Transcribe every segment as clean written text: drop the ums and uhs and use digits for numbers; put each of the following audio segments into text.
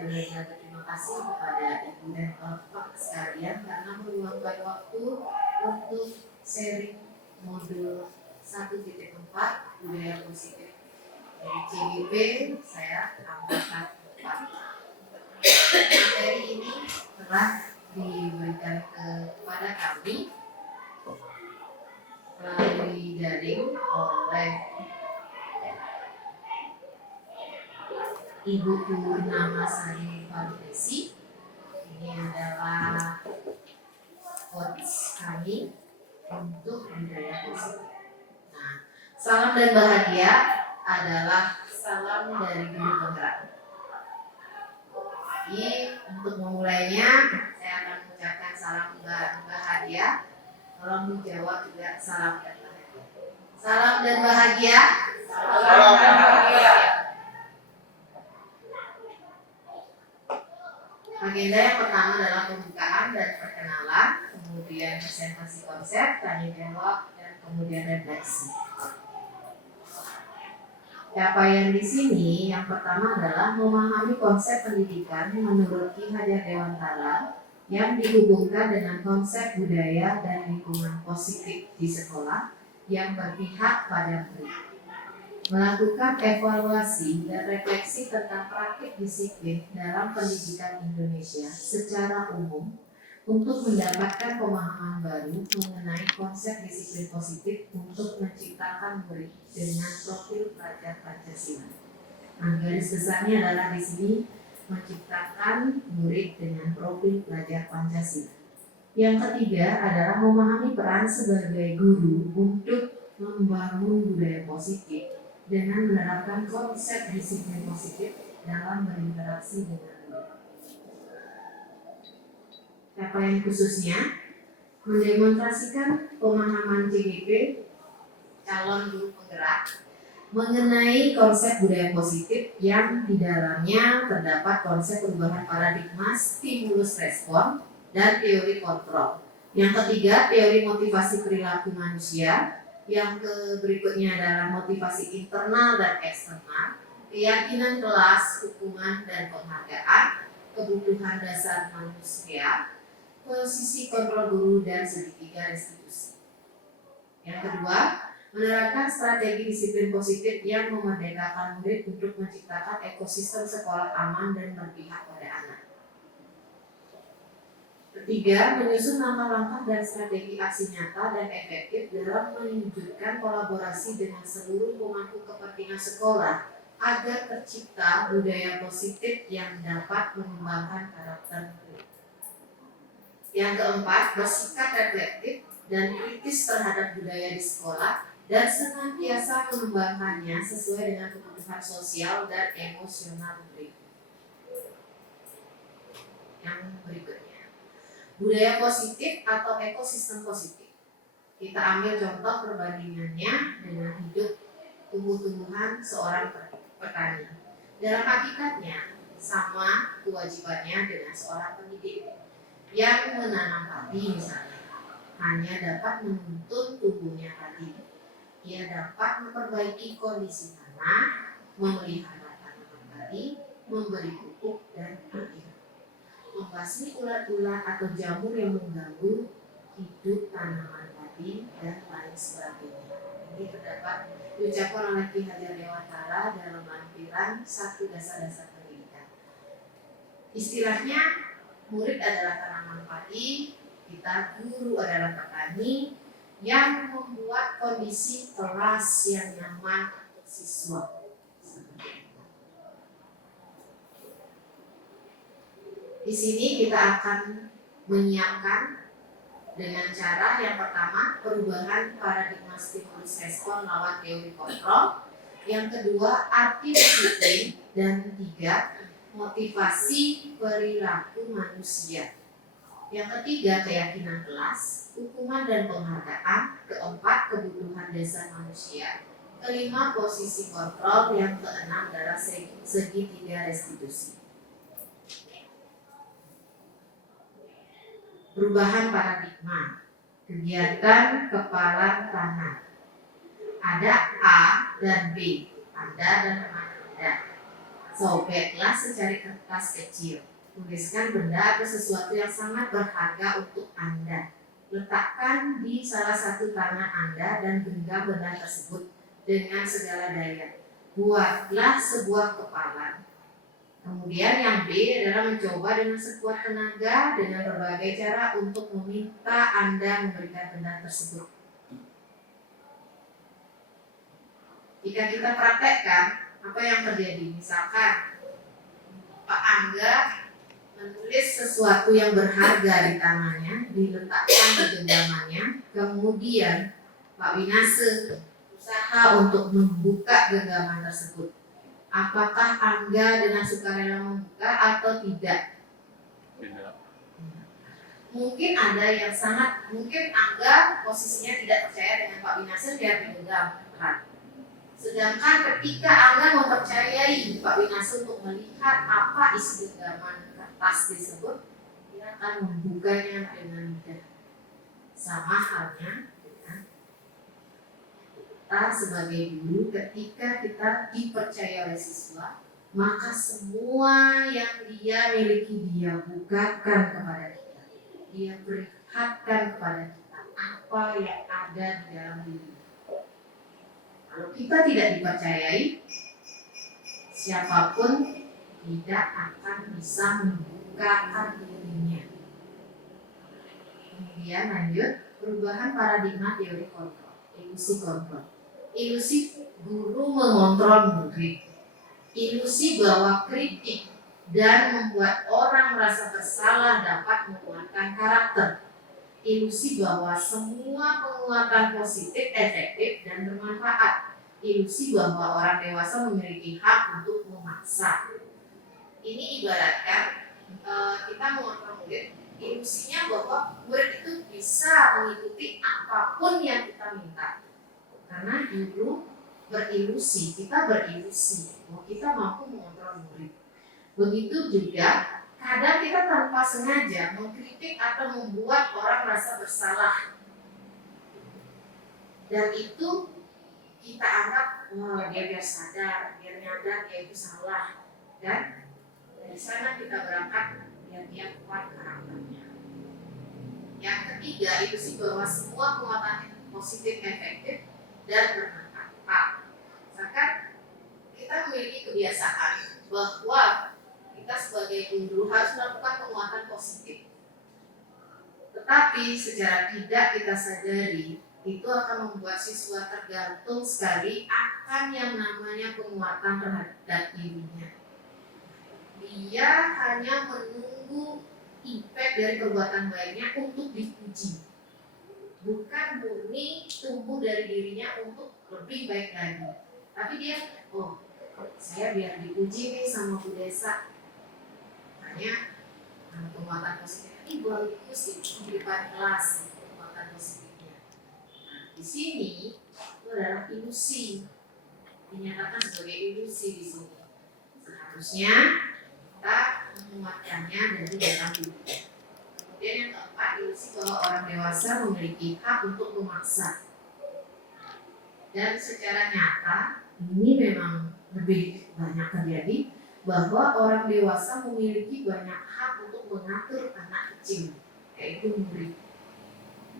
saya benar-benar berterima kasih kepada Ibu dan Bapak sekalian karena meluangkan waktu untuk sharing modul 1.4 budaya positif dari CGP. Saya angkatan 4. Materi ini telah diberikan kepada kami melalui daring oleh Ibu Purnama Sari Foundation. Ini adalah coach kami untuk budaya positif. Nah, salam dan bahagia adalah salam dari guru penggerak. Jadi untuk memulainya, saya akan mengucapkan salam bahagia. Tolong dijawab juga salam dan bahagia. Salam dan bahagia. Salam dan bahagia. Agenda yang pertama adalah pembukaan dan perkenalan, kemudian presentasi konsep, tanya jawab, dan kemudian refleksi. Capaian di sini yang pertama adalah memahami konsep pendidikan menurut Ki Hajar Dewantara yang dihubungkan dengan konsep budaya dan lingkungan positif di sekolah yang berpihak pada murid. Melakukan evaluasi dan refleksi tentang praktik disiplin dalam pendidikan Indonesia secara umum untuk mendapatkan pemahaman baru mengenai konsep disiplin positif untuk menciptakan murid dengan profil pelajar Pancasila. Nah, garis besarnya adalah di sini menciptakan murid dengan profil pelajar Pancasila. Yang ketiga adalah memahami peran sebagai guru untuk membangun budaya positif dengan menerapkan konsep disiplin positif dalam berinteraksi dengan murid. Capaian khususnya mendemonstrasikan pemahaman CGP calon guru penggerak mengenai konsep budaya positif yang di dalamnya terdapat konsep perubahan paradigma stimulus respon dan teori kontrol. Yang ketiga, teori motivasi perilaku manusia. Yang berikutnya adalah motivasi internal dan eksternal, keyakinan kelas, hukuman dan penghargaan, kebutuhan dasar manusia, posisi kontrol guru, dan segitiga restitusi. Yang kedua, menerapkan strategi disiplin positif yang memerdekakan murid untuk menciptakan ekosistem sekolah aman dan berpihak pada anak. Ketiga, menyusun langkah-langkah dan strategi aksi nyata dan efektif dalam mewujudkan kolaborasi dengan seluruh pemangku kepentingan sekolah agar tercipta budaya positif yang dapat mengembangkan karakter murid. Yang keempat, bersikap reflektif dan kritis terhadap budaya di sekolah dan senantiasa mengembangkannya sesuai dengan kebutuhan sosial dan emosional murid. Yang berikutnya, budaya positif atau ekosistem positif. Kita ambil contoh perbandingannya dengan hidup tumbuh-tumbuhan seorang petani. Dalam hakikatnya sama kewajibannya dengan seorang pendidik yang menanam padi misalnya. Hanya dapat menuntun tumbuhnya padi. Ia dapat memperbaiki kondisi tanah, memelihara tanaman padi, memberi pupuk dan air, membasmi ulat-ulat atau jamur yang mengganggu hidup tanaman padi, dan lain sebagainya. Ini terdapat diucapkan oleh Ki Hajar Dewantara dalam lampiran 1 Dasar-Dasar Pendidikan. Istilahnya, murid adalah tanaman padi, kita guru adalah petani yang membuat kondisi kelas yang nyaman untuk siswa. Di sini kita akan menyiapkan dengan cara yang pertama perubahan paradigma stimulus respon lawan teori kontrol, yang kedua arti disiplin, dan ketiga motivasi perilaku manusia. Yang ketiga keyakinan kelas, hukuman dan penghargaan, keempat kebutuhan dasar manusia, kelima posisi kontrol, yang keenam adalah segitiga restitusi. Perubahan paradigma, kegiatan kepala tangan. Ada A dan B, Anda dan teman Anda. Sobeklah secari kertas kecil. Tuliskan benda atau sesuatu yang sangat berharga untuk Anda. Letakkan di salah satu tangan Anda dan genggam benda tersebut dengan segala daya. Buatlah sebuah kepalan. Kemudian yang B adalah mencoba dengan sekuat tenaga dengan berbagai cara untuk meminta Anda memberikan benda tersebut. Jika kita praktekkan, apa yang terjadi? Misalkan Pak Angga menulis sesuatu yang berharga di tangannya, diletakkan di genggamannya, kemudian Pak Winase berusaha untuk membuka genggaman tersebut. Apakah Angga dengan sukarela membuka atau tidak? Tidak. Mungkin ada yang mungkin Angga posisinya tidak percaya dengan Pak Winase biar digenggam. Sedangkan ketika Angga mempercayai Pak Winase untuk melihat apa isi genggaman kertas tersebut, dia akan membukanya dengan mudah. Sama halnya dengan kita sebagai guru, ketika kita dipercaya oleh siswa, maka semua yang dia miliki dia bukakan kepada kita. Dia perlihatkan kepada kita apa yang ada di dalam diri. Kalau kita tidak dipercayai, siapapun tidak akan bisa membukakan dirinya. Kemudian lanjut, perubahan paradigma teori kontrol, ilusi kontrol. Ilusi guru mengontrol murid. Ilusi bahwa kritik dan membuat orang merasa bersalah dapat menguatkan karakter. Ilusi bahwa semua penguatan positif efektif dan bermanfaat. Ilusi bahwa orang dewasa memiliki hak untuk memaksa. Ini ibaratkan kita mengontrol murid. Ilusinya bahwa murid itu bisa mengikuti apapun yang kita minta. Karena guru berilusi, kita berilusi bahwa kita mampu mengontrol murid. Begitu juga kadang kita tanpa sengaja mengkritik atau membuat orang merasa bersalah. Dan itu kita anggap, wah dia biar sadar, biar nyadar dia itu salah. Dan dari sana kita berangkat biar dia kuat karakternya. Yang ketiga, ilusi bahwa semua penguatan positif efektif dan bermanfaat. Misalkan kita memiliki kebiasaan bahwa kita sebagai guru harus melakukan penguatan positif. Tetapi secara tidak kita sadari, itu akan membuat siswa tergantung sekali akan yang namanya penguatan terhadap dirinya. Dia hanya menunggu impact dari perbuatan baiknya untuk dipuji. Bukan murni tumbuh dari dirinya untuk lebih baik lagi. Tapi dia, saya biar dipuji nih sama Bu Desa. Makanya penguatan positif ini bagus di depan kelas, penguatan positifnya. Nah, di sini itu adalah ilusi, dinyatakan sebagai ilusi di sini. Seharusnya kita menguatkannya dari dalam diri. Kemudian yang keempat, ilusi bahwa orang dewasa memiliki hak untuk memaksa. Dan secara nyata ini memang lebih banyak terjadi bahwa orang dewasa memiliki banyak hak untuk mengatur anak kecil, yaitu murid.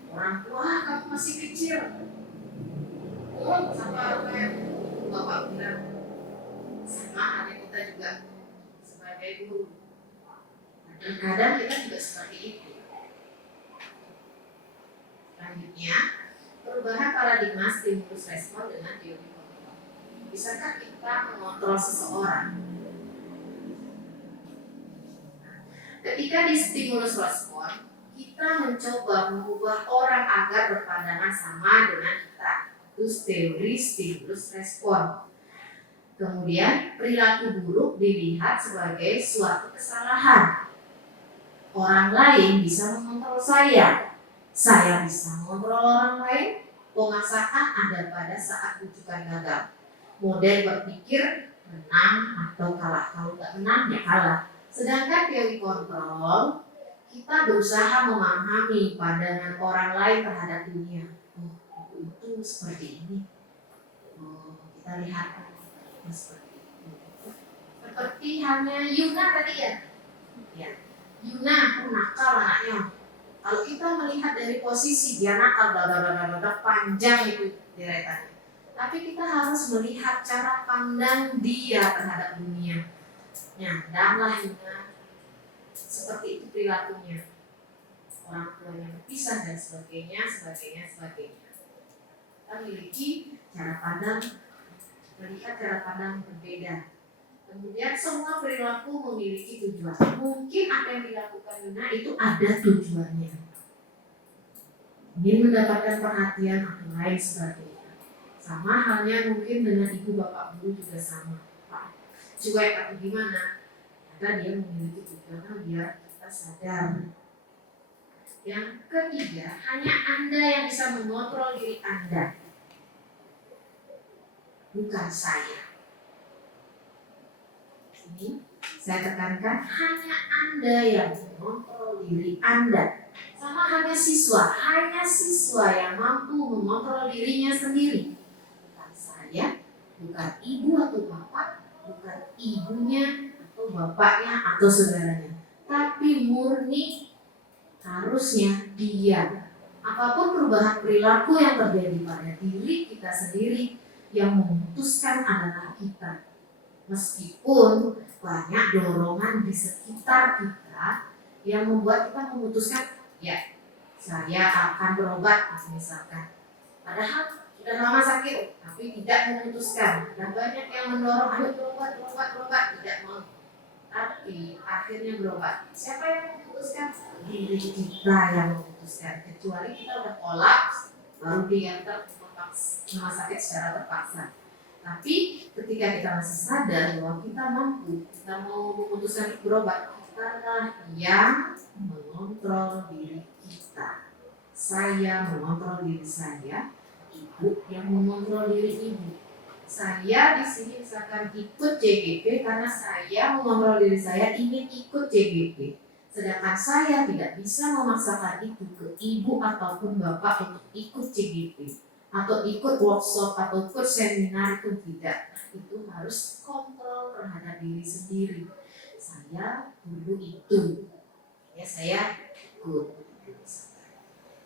Orang tua, kamu masih kecil. Sama apa yang Bapak bilang, sama halnya kita juga sebagai guru. Kadang kita juga seperti itu. Selanjutnya, perubahan paradigma stimulus respon dengan teori kontrol. Bisakah kita mengontrol seseorang? Ketika di stimulus respon, kita mencoba mengubah orang agar berpandangan sama dengan kita. Itu teori stimulus respon. Kemudian perilaku buruk dilihat sebagai suatu kesalahan. Orang lain bisa mengontrol saya bisa mengontrol orang lain. Pengasaan ada pada saat rujukan gagal. Model berpikir menang atau kalah. Kalau nggak menang ya kalah. Sedangkan teori kontrol, kita berusaha memahami pandangan orang lain terhadap dunia. Itu seperti ini. Kita lihat seperti itu. Seperti halnya Yuna tadi ya. Ya, Yuna nakal anaknya. Kalau kita melihat dari posisi dia nakal, panjang itu deretannya. Tapi kita harus melihat cara pandang dia terhadap dunia. Nyandanglah Yuna, seperti itu perilakunya. Orang tuanya berpisah dan sebagainya. Kita memiliki cara pandang, melihat cara pandang berbeda. Kemudian semua perilaku memiliki tujuan. Mungkin apa yang dilakukan Yuna itu ada tujuannya. Ingin mendapatkan perhatian atau lain sebagainya. Sama halnya mungkin dengan ibu bapak guru juga sama. Pak, cuek atau gimana? Karena dia memiliki tujuan biar kita sadar. Yang ketiga, hanya Anda yang bisa mengontrol diri Anda, bukan saya. Ini saya tekankan, hanya Anda yang mengontrol diri Anda. Sama halnya siswa, hanya siswa yang mampu mengontrol dirinya sendiri. Bukan saya, bukan ibu atau bapak, bukan ibunya atau bapaknya atau saudaranya. Tapi murni harusnya dia. Apapun perubahan perilaku yang terjadi pada diri kita sendiri, yang memutuskan adalah kita. Meskipun banyak dorongan di sekitar kita yang membuat kita memutuskan, ya saya akan berobat misalkan. Padahal sudah lama sakit, tapi tidak memutuskan. Dan banyak yang mendorong, ayo berobat, tidak mau. Tapi akhirnya berobat. Siapa yang memutuskan? Diri kita yang memutuskan. Kecuali kita udah kolaps, baru diantar ke rumah sakit secara terpaksa. Tapi ketika kita masih sadar bahwa kita mampu, kita mau memutuskan berobat, kita yang mengontrol diri kita. Saya mengontrol diri saya, ibu yang mengontrol diri ibu. Saya di sini misalkan ikut JGP karena saya mengontrol diri saya ingin ikut JGP. Sedangkan saya tidak bisa memaksakan itu ke ibu ataupun bapak untuk ikut JGP. Atau ikut workshop atau ikut seminar itu tidak. Itu harus kontrol terhadap diri sendiri. Saya dulu itu, ya saya ikut.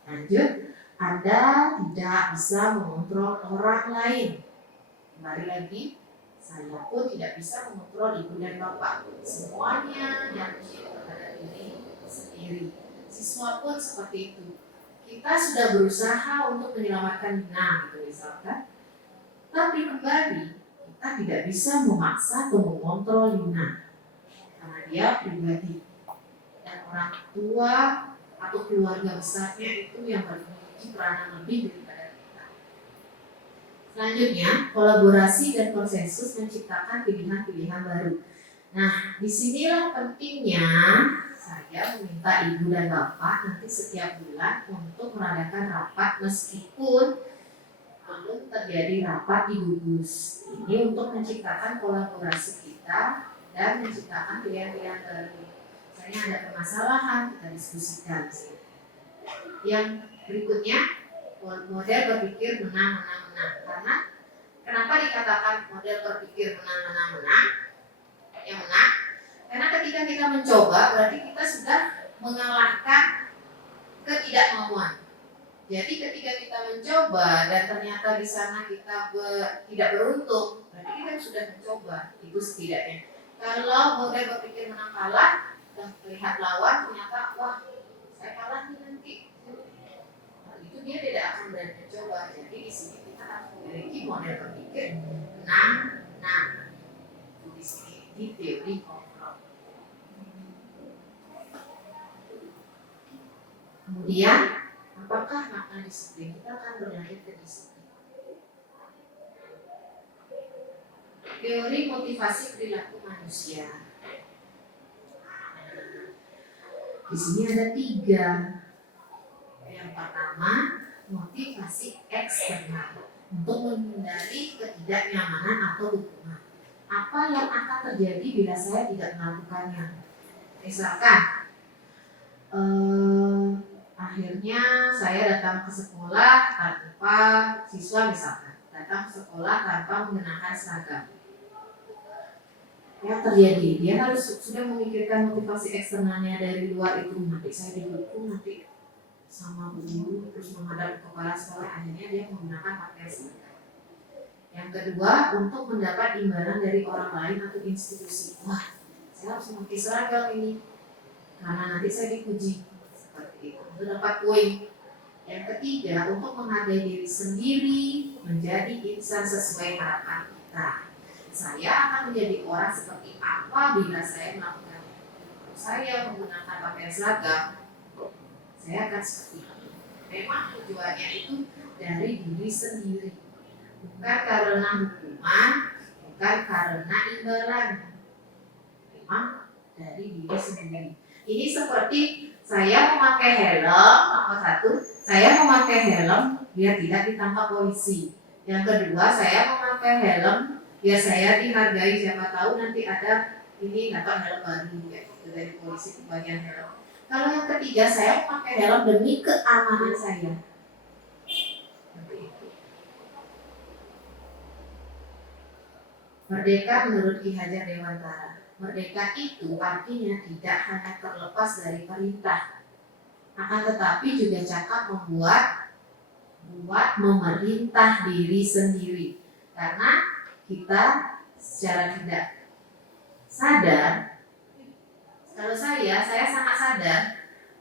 Lanjut, Anda tidak bisa mengontrol orang lain. Kembali lagi, saya pun tidak bisa mengontrol ibu dan bapak. Semuanya yang terhadap diri sendiri. Siswa pun seperti itu. Kita sudah berusaha untuk menyelamatkan Yuna, gitu misalkan. Tapi kembali, kita tidak bisa memaksa atau mengontrol Yuna. Karena dia pribadi. Dan orang tua atau keluarga besarnya itu yang memiliki peranan lebih daripada kita. Selanjutnya, kolaborasi dan konsensus menciptakan pilihan-pilihan baru. Nah, disinilah pentingnya saya meminta ibu dan bapak nanti setiap bulan untuk mengadakan rapat meskipun belum terjadi rapat di gugus. Ini untuk menciptakan kolaborasi kita dan menciptakan pilihan-pilihan baru. Misalnya ada permasalahan, kita diskusikan. Yang berikutnya, model berpikir menang-menang-menang. Karena kenapa dikatakan model berpikir menang-menang-menang? Yang menang, karena ketika kita mencoba berarti kita sudah mengalahkan ketidakmauan. Jadi ketika kita mencoba dan ternyata di sana kita tidak beruntung, berarti kita sudah mencoba. Itu setidaknya. Kalau model berpikir menang kalah, dan melihat lawan ternyata wah saya kalah nih nanti. Nah, itu dia tidak akan berani mencoba. Jadi di sini kita harus memiliki model berpikir menang. Di sini di teori kontrol. Kemudian, apakah makna disiplin? Kita akan berlanjut ke disiplin. Teori motivasi perilaku manusia. Di sini ada 3. Yang pertama, motivasi eksternal untuk menghindari ketidaknyamanan atau hukuman. Apa yang akan terjadi bila saya tidak melakukannya? Misalkan, akhirnya saya datang ke sekolah tanpa siswa misalkan datang ke sekolah tanpa mengenakan seragam. yang terjadi. Dia harus sudah memikirkan motivasi eksternalnya dari luar itu, nanti saya didukung, nanti sama guru, terus menghadap kepala sekolah, akhirnya dia menggunakan pakaian seragam. Yang kedua, untuk mendapat imbalan dari orang lain atau institusi. Wah, saya harus memakai seragam ini karena nanti saya dipuji, seperti itu, untuk dapat poin. Yang ketiga, untuk menghargai diri sendiri, menjadi insan sesuai harapan kita. Saya akan menjadi orang seperti apa bila saya melakukan. Kalau saya menggunakan pakaian seragam, saya akan seperti itu. Memang tujuannya itu dari diri sendiri, bukan karena hukuman, bukan karena imbalan. Memang dari diri sendiri. Ini seperti saya memakai helm, nomor satu, saya memakai helm biar tidak ditangkap polisi. Yang kedua, saya memakai helm biar saya dihargai, siapa tahu nanti ada ini dapat helm baru kayak gitu dari polisi di bagian helm. Kalau yang ketiga, saya memakai helm demi keamanan saya. Seperti itu. Merdeka menurut Ki Hajar Dewantara. Merdeka itu artinya tidak hanya terlepas dari perintah, akan tetapi juga cakap membuat memerintah diri sendiri. Karena kita secara tidak sadar, kalau saya sangat sadar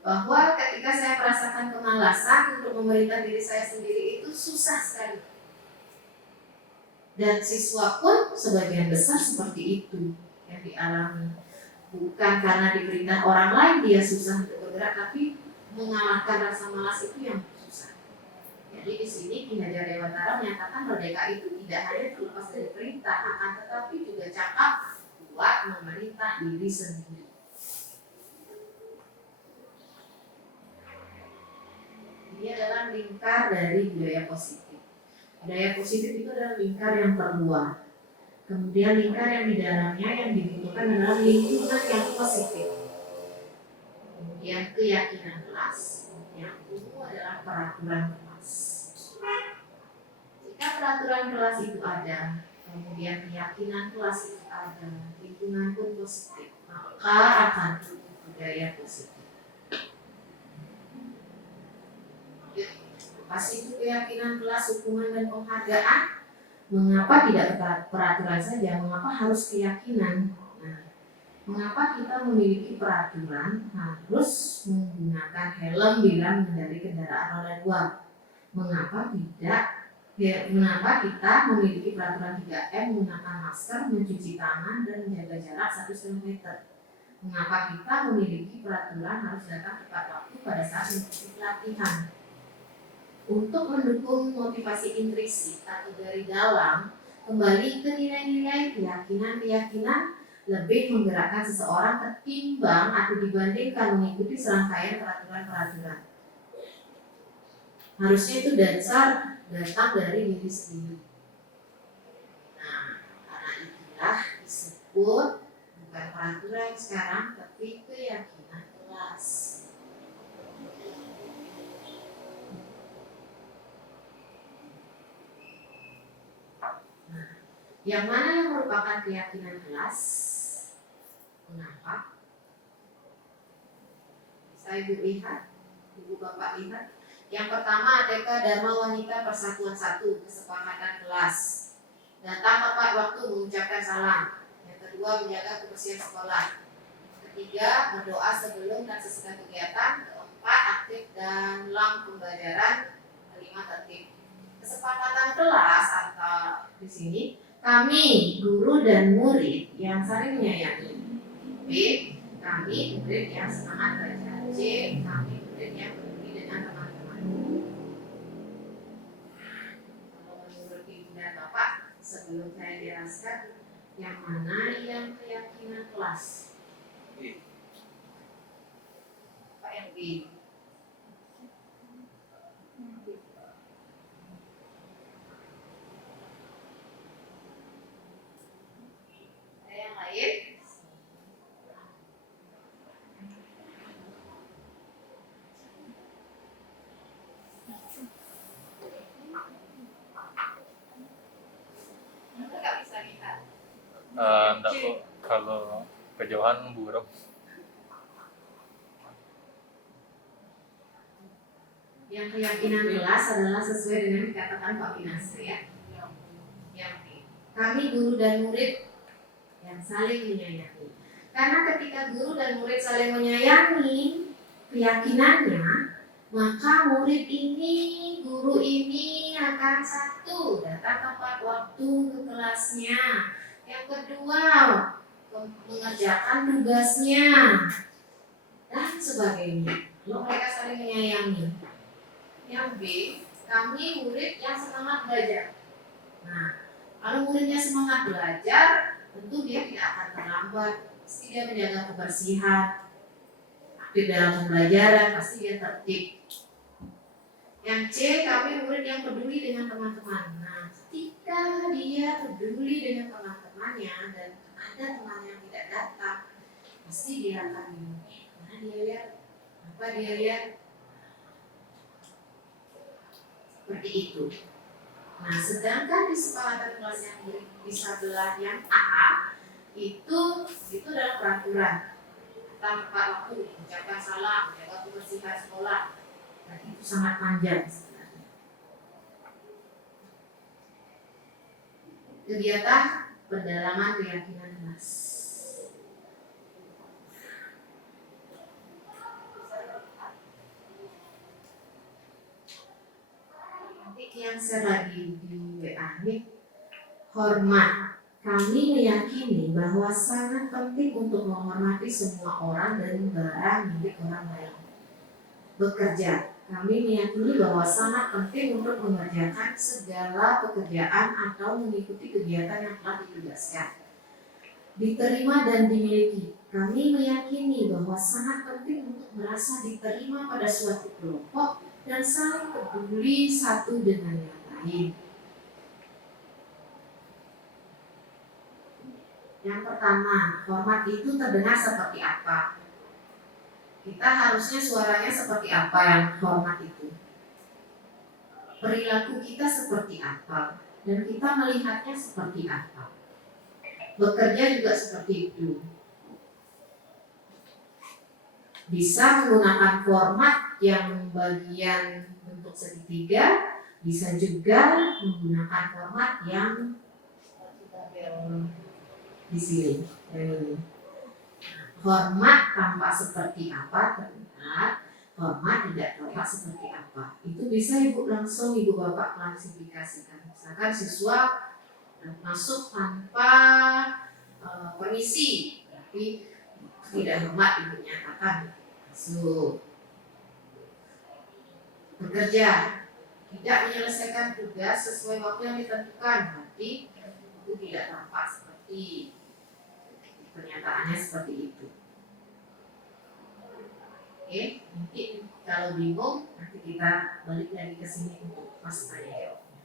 bahwa ketika saya merasakan kemalasan untuk memerintah diri saya sendiri itu susah sekali. Dan siswa pun sebagian besar seperti itu yang dialami. Bukan karena diperintah orang lain dia susah untuk bergerak, tapi mengalahkan rasa malas itu yang susah. Jadi di sini Ki Hajar Dewantara menyatakan merdeka itu tidak hanya terlepas dari perintah, akan tetapi juga cakap buat memerintah diri sendiri. Ini adalah lingkar dari budaya positif. Budaya positif itu adalah lingkar yang terluar. Kemudian lingkar yang di dalamnya yang dibutuhkan adalah lingkungan yang positif. Kemudian keyakinan kelas. Yang itu adalah peraturan kelas. Jika peraturan kelas itu ada, kemudian keyakinan kelas itu ada, lingkungan pun positif, maka akan tumbuh budaya positif. Pasti itu keyakinan kelas, hukuman dan penghargaan. Mengapa tidak peraturan saja? Mengapa harus keyakinan? Nah, mengapa kita memiliki peraturan harus menggunakan helm bila mengendarai kendaraan roda 2? Mengapa tidak? Mengapa kita memiliki peraturan 3M, menggunakan masker, mencuci tangan, dan menjaga jarak 1,5 meter? Mengapa kita memiliki peraturan harus datang tepat waktu pada saat mengikuti pelatihan? Untuk mendukung motivasi intrinsik atau dari dalam, kembali ke nilai-nilai keyakinan-keyakinan lebih menggerakkan seseorang ketimbang atau dibandingkan mengikuti serangkaian peraturan-peraturan. Harusnya itu dasar datang dari diri sendiri. Nah, karena itulah disebut bukan peraturan sekarang, tapi keyakinan kelas. Yang mana yang merupakan keyakinan kelas? Mengapa? Saya Ibu lihat, Ibu Bapak lihat. Yang pertama, adakah Dharma Wanita Persatuan 1, kesepakatan kelas. Datang tepat waktu mengucapkan salam. Yang kedua, menjaga kebersihan sekolah. Ketiga, berdoa sebelum dan sesudah kegiatan. Keempat, aktif dalam pembelajaran. Kelima, tertib. Kesepakatan kelas atau di sini kami, guru dan murid yang saling menyayangi. B. Kami, murid yang semangat belajar. C. Kami, murid yang peduli dengan teman-teman. Kalau menurut Ibu dan Bapak, sebelum saya jelaskan, yang mana yang keyakinan kelas? Pak yang B. Yang lain? Enggak, Bu. Kalau kejauhan buruk. Yang keyakinan jelas adalah sesuai dengan dikatakan Pak Minas ya. Yang kami guru dan murid yang saling menyayangi. Karena ketika guru dan murid saling menyayangi keyakinannya, maka murid ini, guru ini akan satu, datang tepat waktu ke kelasnya. Yang kedua, mengerjakan tugasnya dan sebagainya. Lalu mereka saling menyayangi. Yang B, kami murid yang semangat belajar. Nah, kalau muridnya semangat belajar, tentu dia tidak akan terlambat. Pasti dia menjaga kebersihan, aktif dalam pembelajaran, pasti dia tertib. Yang C, kami murid yang peduli dengan teman-teman. Nah, ketika dia peduli dengan teman-temannya dan ada teman yang tidak datang, pasti dia akan bingung. Mana dia lihat? Apa dia lihat? Seperti itu. Nah, sedangkan kesepakatan kelas yang bisa belah yang A itu adalah peraturan. Tanpa waktu, mengucapkan salam, menjaga kebersihan sekolah. Dan itu sangat panjang sebenarnya. Kegiatan pendalaman keyakinan kelas. Nanti yang saya lagi di WA nih, hormat. Kami meyakini bahwa sangat penting untuk menghormati semua orang dan barang milik orang lain. Bekerja. Kami meyakini bahwa sangat penting untuk mengerjakan segala pekerjaan atau mengikuti kegiatan yang telah ditugaskan. Diterima dan dimiliki. Kami meyakini bahwa sangat penting untuk merasa diterima pada suatu kelompok dan saling peduli satu dengan yang lain. Yang pertama, hormat itu terdengar seperti apa? Kita harusnya suaranya seperti apa yang hormat itu? Perilaku kita seperti apa? Dan kita melihatnya seperti apa? Bekerja juga seperti itu. Bisa menggunakan format yang bagian bentuk segitiga, bisa juga menggunakan format yang di sini. Hormat tampak seperti apa terlihat, hormat tidak tampak seperti apa. Itu bisa ibu langsung ibu bapak klasifikasikan. Misalkan siswa masuk tanpa permisi, tapi tidak hormat ibu nyatakan masuk. Bekerja tidak menyelesaikan tugas sesuai waktu yang ditentukan, berarti itu tidak tampak seperti pernyataannya seperti itu. Oke, nanti kalau bingung nanti kita balik lagi ke sini untuk pas tanya jawabnya.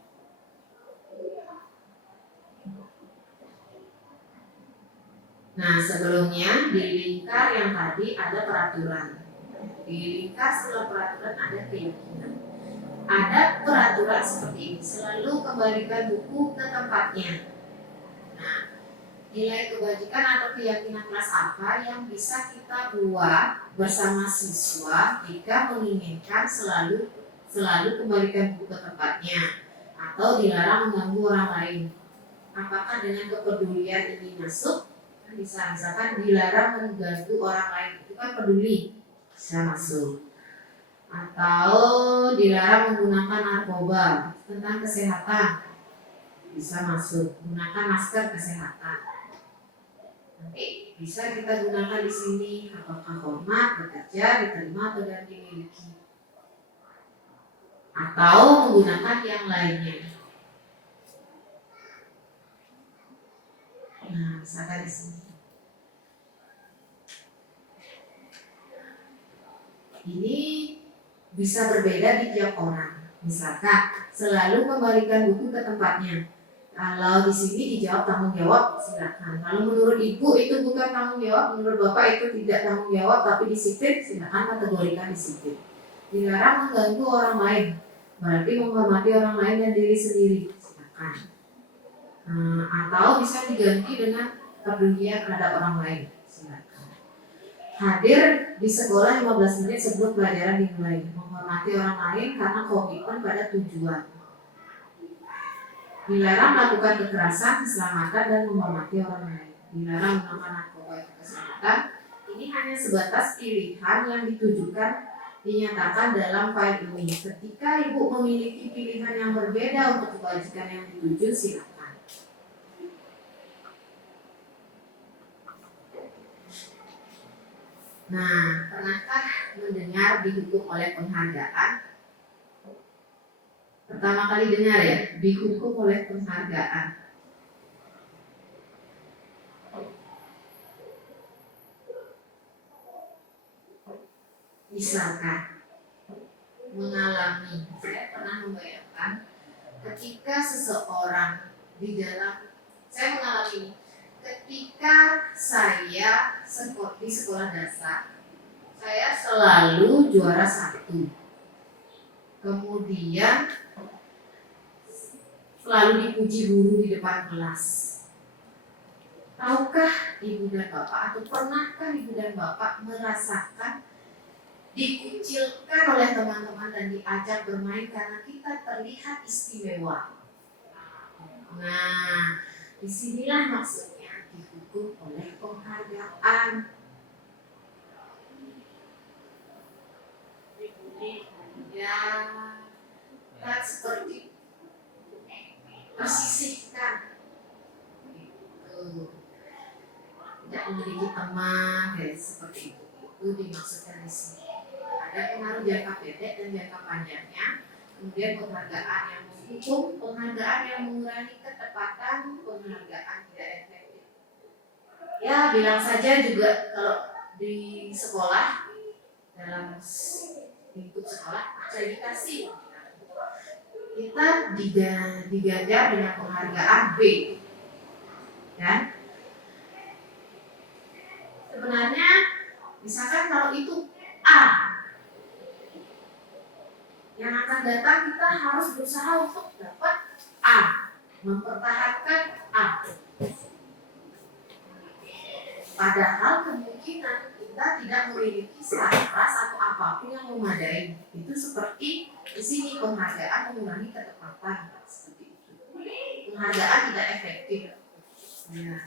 Nah, sebelumnya di lingkar yang tadi ada peraturan. Di lingkar setelah peraturan ada keyakinan. Ada peraturan seperti ini, selalu kembalikan buku ke tempatnya. Nah, nilai kebajikan atau keyakinan kelas apa yang bisa kita buat bersama siswa jika menginginkan selalu kembalikan buku ke tempatnya atau dilarang mengganggu orang lain. Apakah dengan kepedulian ini masuk? Bisa, misalkan dilarang mengganggu orang lain, itu kan peduli, bisa masuk. Atau dilarang menggunakan narkoba, tentang kesehatan, bisa masuk. Gunakan masker kesehatan. Nanti bisa kita gunakan di sini apakah hormat, bekerja, diterima atau dan dimiliki, atau menggunakan yang lainnya. Nah, misalkan di sini. Ini bisa berbeda di tiap orang. Misalkan selalu kembalikan buku ke tempatnya. Kalau di sini dijawab tanggung jawab, silakan. Kalau menurut ibu itu bukan tanggung jawab, menurut bapak itu tidak tanggung jawab tapi disiplin, silakan kategorikan disiplin. Dilarang mengganggu orang lain, berarti menghormati orang lain dan diri sendiri, silakan. Atau bisa diganti dengan kepedulian terhadap orang lain, Silakan. Hadir di sekolah 15 menit sebelum pelajaran dimulai. Menghormati orang lain karena komitmen pada tujuan. Dilarang melakukan kekerasan, keselamatan, dan menghormati orang lain. Dilarang menggunakan narkoba atau keselamatan. Ini hanya sebatas pilihan yang ditujukan dinyatakan dalam file ini. Ketika ibu memiliki pilihan yang berbeda untuk kebajikan yang dituju, silakan. Nah, pernahkah mendengar dihukum oleh penghargaan? Pertama kali dengar ya, dihukum oleh penghargaan. Misalkan mengalami, saya pernah membayangkan ketika seseorang di dalam, saya mengalami ketika saya di sekolah dasar, saya selalu juara 1. Kemudian selalu dipuji guru di depan kelas. Tahukah ibu dan bapak atau pernahkah ibu dan bapak merasakan dikucilkan oleh teman-teman dan diajak bermain karena kita terlihat istimewa? Nah, disinilah maksudnya dihukum oleh penghargaan. Ya, kan seperti tersisihkan, gitu. Tidak memiliki teman, kayak seperti itu dimaksudkan di sini. Ada pengaruh jangka pendek dan jangka panjangnya. Kemudian penghargaan yang menghukum, penghargaan yang mengurangi ketepatan, penghargaan tidak efektif. Ya, bilang saja juga kalau di sekolah, dalam lingkup sekolah akreditasi, kita diganjar dengan penghargaan B, kan? Sebenarnya misalkan kalau itu A, yang akan datang kita harus berusaha untuk dapat A, mempertahankan A. Padahal kemungkinan kita tidak memiliki keras atau apapun yang memadai. Itu seperti di sini penghargaan mengurangi ketepatan, seperti itu. Penghargaan tidak efektif. Ya.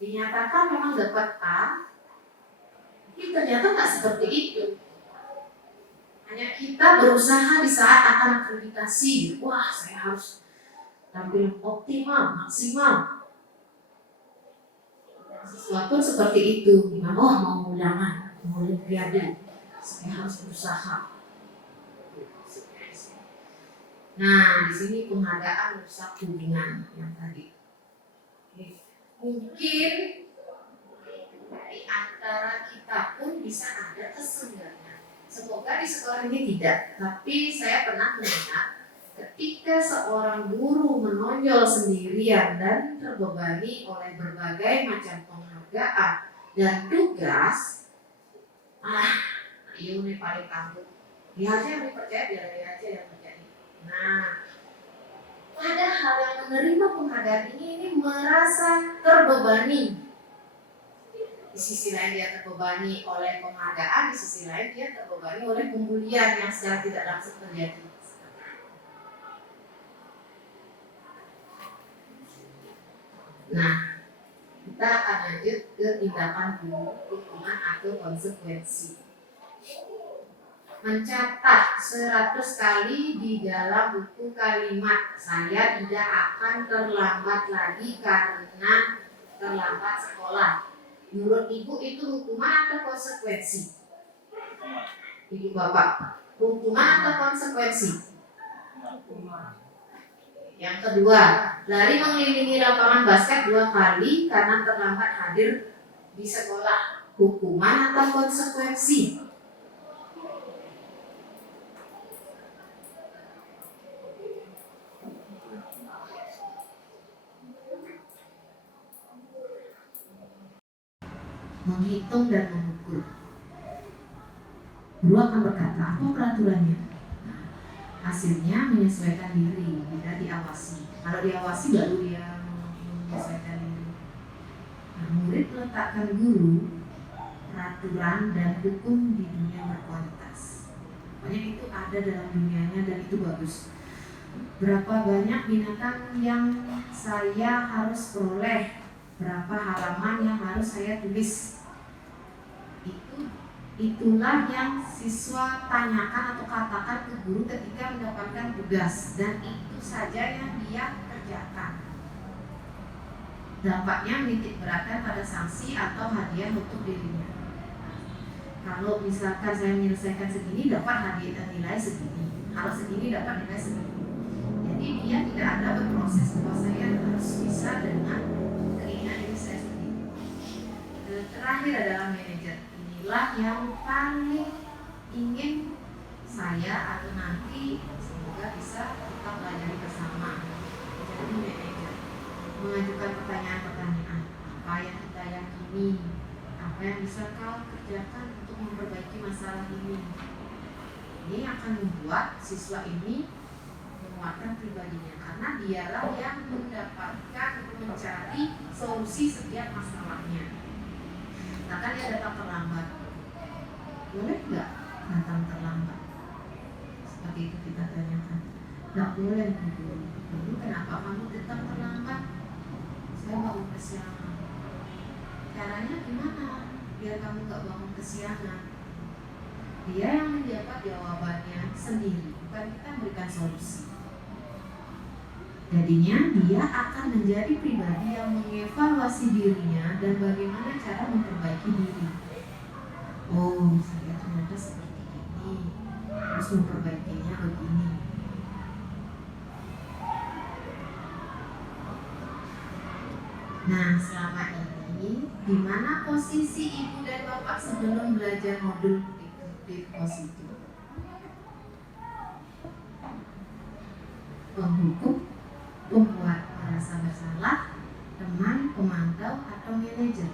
Dinyatakan memang dapat A, tapi ternyata nggak seperti itu. Hanya kita berusaha di saat akan akreditasi, wah saya harus tampil optimal, maksimal. Sesuatu seperti itu, oh mau undangan, mau olimpiade, saya harus berusaha. Nah, di sini penghargaan merusak hubungan yang tadi. Mungkin di antara kita pun bisa ada kesenggangan. Semoga di sekolah ini tidak, tapi saya pernah mendengar ketika seorang guru menonjol sendirian dan terbebani oleh berbagai macam penghargaan dan tugas, ini paling tangguh. Dia aja yang dipercaya, dia aja yang terjadi. Nah, padahal yang menerima penghargaan ini merasa terbebani. Di sisi lain dia terbebani oleh penghargaan, di sisi lain dia terbebani oleh pembulian yang secara tidak langsung terjadi. Nah, kita akan lanjut ke tindakan hukuman atau konsekuensi. Mencatat 100 kali di dalam buku kalimat, saya tidak akan terlambat lagi karena terlambat sekolah. Menurut ibu itu hukuman atau konsekuensi? Ibu bapak, hukuman atau konsekuensi? Yang kedua, lari mengelilingi lapangan basket 2 kali karena terlambat hadir di sekolah. Hukuman atau konsekuensi? Menghitung dan mengukur. Guru akan berkata, apa peraturannya? Hasilnya menyesuaikan diri, tidak diawasi. Kalau diawasi baru dia menyesuaikan diri. Nah, murid meletakkan guru peraturan dan hukum di dunia berkualitas. Pokoknya itu ada dalam dunianya dan itu bagus. Berapa banyak binatang yang saya harus peroleh, berapa halaman yang harus saya tulis. Itulah yang siswa tanyakan atau katakan ke guru ketika mendapatkan tugas, dan itu saja yang dia kerjakan. Dampaknya menitik beratkan pada sanksi atau hadiah untuk dirinya. Kalau misalkan saya menyelesaikan segini dapat hadiah nilai segini, kalau segini dapat nilai segini. Jadi dia tidak ada berproses bahwa saya harus bisa dengan keinginan ini saya sendiri. Terakhir adalah manajer. Inilah yang paling ingin saya atau nanti semoga bisa kita pelajari bersama. Jadi manajer mengajukan pertanyaan-pertanyaan, apa yang kita yakini, apa yang bisa kau kerjakan untuk memperbaiki masalah ini. Ini akan membuat siswa ini menguatkan pribadinya, karena dialah yang mendapatkan mencari solusi setiap masalahnya. Bahkan dia datang terlambat, boleh nggak datang terlambat? Seperti itu kita tanyakan. Nggak boleh guru. Kenapa kamu datang terlambat? Saya bangun kesiangan. Caranya gimana biar kamu nggak bangun kesiangan? Dia yang mendapat jawabannya sendiri, bukan kita memberikan solusi. Jadinya dia akan menjadi pribadi yang mengevaluasi dirinya dan bagaimana cara memperbaiki diri. Oh, saya ternyata seperti ini, harus memperbaikinya begini. Nah, selama ini di mana posisi ibu dan bapak sebelum belajar modul di positif? Penghukum, pembuat merasa bersalah, teman, pemantau, atau manajer.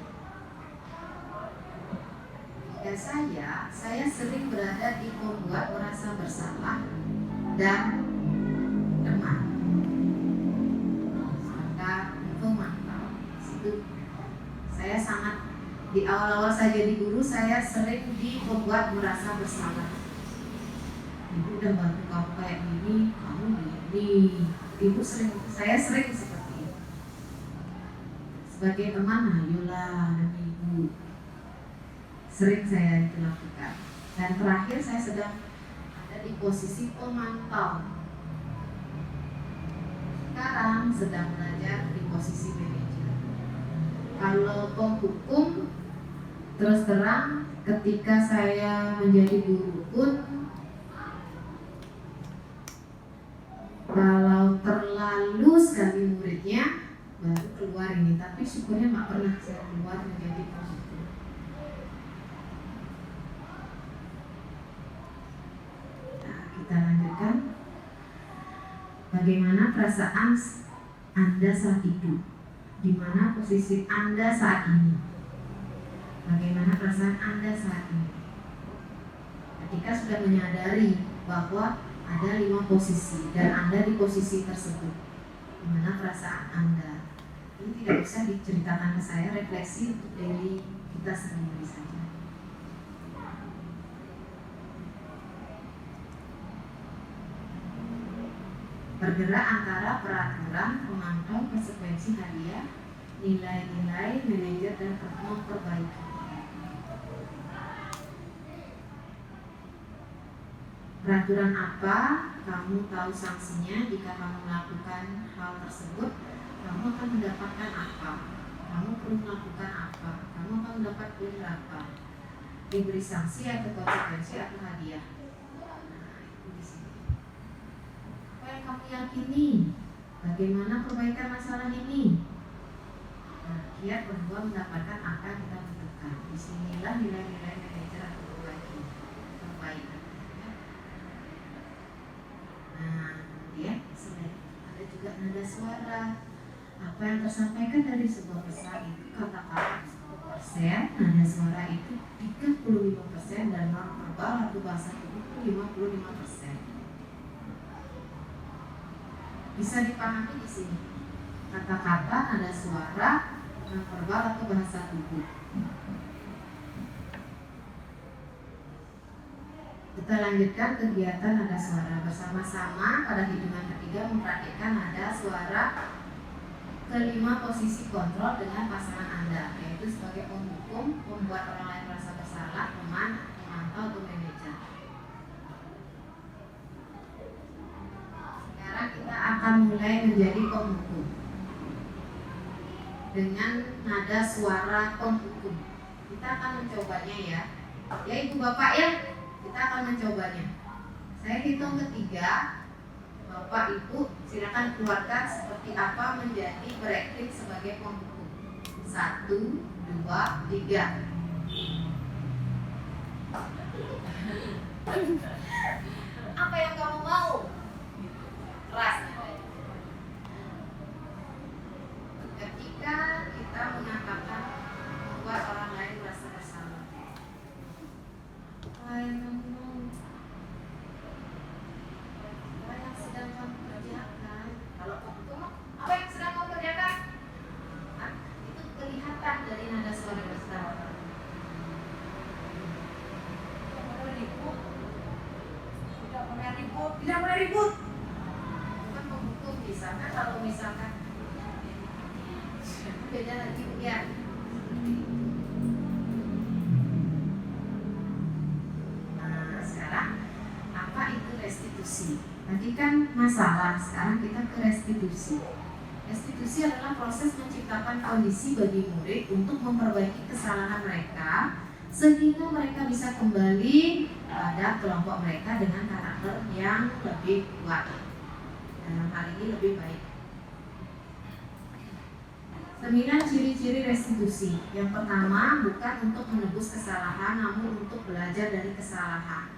Dan saya sering berada di pembuat merasa bersalah dan teman, serta pemantau. Itu saya sangat di awal-awal saya jadi guru, saya sering di pembuat merasa bersalah. Ibu udah bantu kamu kayak gini, kamu gini. Saya sering seperti itu. Sebagai teman, ayolah ibu. Sering saya itu lakukan. Dan terakhir saya sedang ada di posisi pemantau. Sekarang sedang belajar di posisi manajer. Kalau penghukum, terus terang ketika saya menjadi guru pun, kalau terlalu sekali muridnya baru keluar ini, tapi syukurnya nggak pernah saya keluar menjadi penghukum. Nah, kita lanjutkan. Bagaimana perasaan Anda saat itu? Di mana posisi Anda saat ini? Bagaimana perasaan Anda saat ini? Ketika sudah menyadari bahwa ada 5 posisi dan Anda di posisi tersebut, gimana perasaan Anda? Ini tidak usah diceritakan ke saya, refleksi untuk diri kita sendiri saja. Bergerak antara peraturan, pemantau, konsekuensi hadiah, nilai-nilai, manajer, dan memperbaiki. Peraturan apa? Kamu tahu sanksinya jika kamu melakukan hal tersebut. Kamu akan mendapatkan apa? Kamu perlu melakukan apa? Kamu akan mendapat poin berapa? Diberi sanksi atau konsekuensi atau hadiah. Nah, itu di sini. Apa yang kamu yakini? Bagaimana perbaikan masalah ini? Nah, kiat berdua mendapatkan apa yang kita butuhkan. Disinilah nilai-nilai manajer atau perbaikan. Nah, kemudian ada juga nada suara. Apa yang tersampaikan dari sebuah pesan itu kata-kata 10%, nada suara itu 35%, dan non-verbal atau bahasa tubuh itu 55%. Bisa dipahami di sini. Kata-kata, nada suara, non-verbal atau bahasa tubuh. Kita lanjutkan kegiatan nada suara bersama-sama. Pada hitungan ketiga mempraktikkan nada suara kelima posisi kontrol dengan pasangan Anda, yaitu sebagai penghukum, membuat orang lain merasa bersalah, teman, pemantau, atau manajer. Sekarang kita akan mulai menjadi penghukum dengan nada suara penghukum. Kita akan mencobanya ya Ibu Bapak ya, kita akan mencobanya. Saya hitung ketiga, Bapak Ibu silakan keluarkan seperti apa menjadi berakting sebagai penghukum. 1, 2, 3. Apa yang kamu mau? Keras. Ketika kita mengatakan membuat orang lain merasa bersalah, apa yang kamu mau? Apa yang sedang kamu kerjakan? Kalau kamu apa yang sedang kamu kerjakan? Nah, itu kelihatan dari nada suara bersalah. Tidak boleh ribut. Bukan penghukum misalkan, kalau misalkan beda lagi ya. Nah, sekarang apa itu restitusi? Tadi kan masalah, sekarang kita ke restitusi. Restitusi adalah proses menciptakan kondisi bagi murid untuk memperbaiki kesalahan mereka sehingga mereka bisa kembali pada kelompok mereka dengan karakter yang lebih kuat. Dalam hal ini lebih baik. 9 ciri-ciri restitusi. Yang pertama, bukan untuk menebus kesalahan, namun untuk belajar dari kesalahan.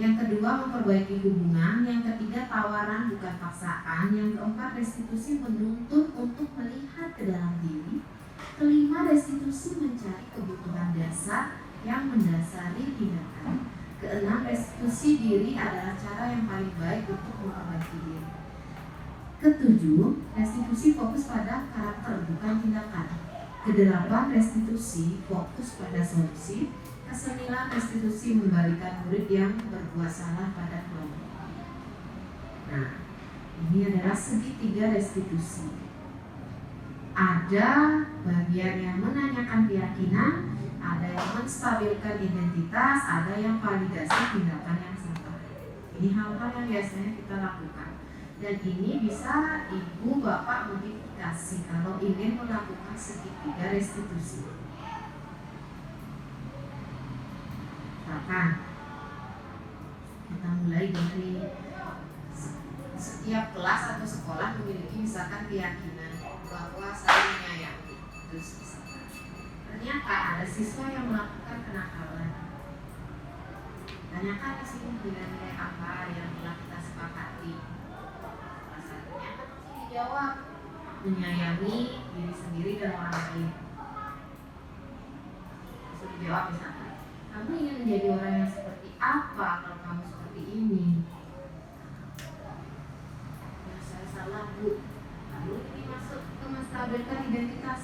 Yang kedua, memperbaiki hubungan. Yang ketiga, tawaran bukan paksaan. Yang keempat, restitusi menuntut untuk melihat ke dalam diri. Kelima, restitusi mencari kebutuhan dasar yang mendasari tindakan. Keenam, restitusi diri adalah cara yang paling baik untuk memperbaiki diri. Ketujuh, restitusi fokus pada karakter bukan tindakan. Kedelapan, restitusi fokus pada solusi. Kesembilan, restitusi membalikan murid yang berbuat salah pada kelompok. Nah, ini adalah segitiga restitusi. Ada bagian yang menanyakan keyakinan, ada yang menstabilkan identitas, ada yang validasi tindakan yang salah. Ini hal-hal yang biasanya kita lakukan. Dan ini bisa ibu bapak modifikasi kalau ingin melakukan segitiga restitusi. Misalkan kita mulai dari setiap kelas atau sekolah memiliki misalkan keyakinan bahwa saya menyayangi. Terus misalkan ternyata ada siswa yang melakukan kenakalan. Tanyakan di sini nilai-nilai apa yang telah kita sepakati. Salah satunya kan mesti dijawab menyayangi diri sendiri dan orang lain. Terus dijawab misalkan, kamu ingin menjadi orang yang seperti apa kalau kamu seperti ini? Ya saya salah bu. Lalu ini masuk ke menstabilkan identitas.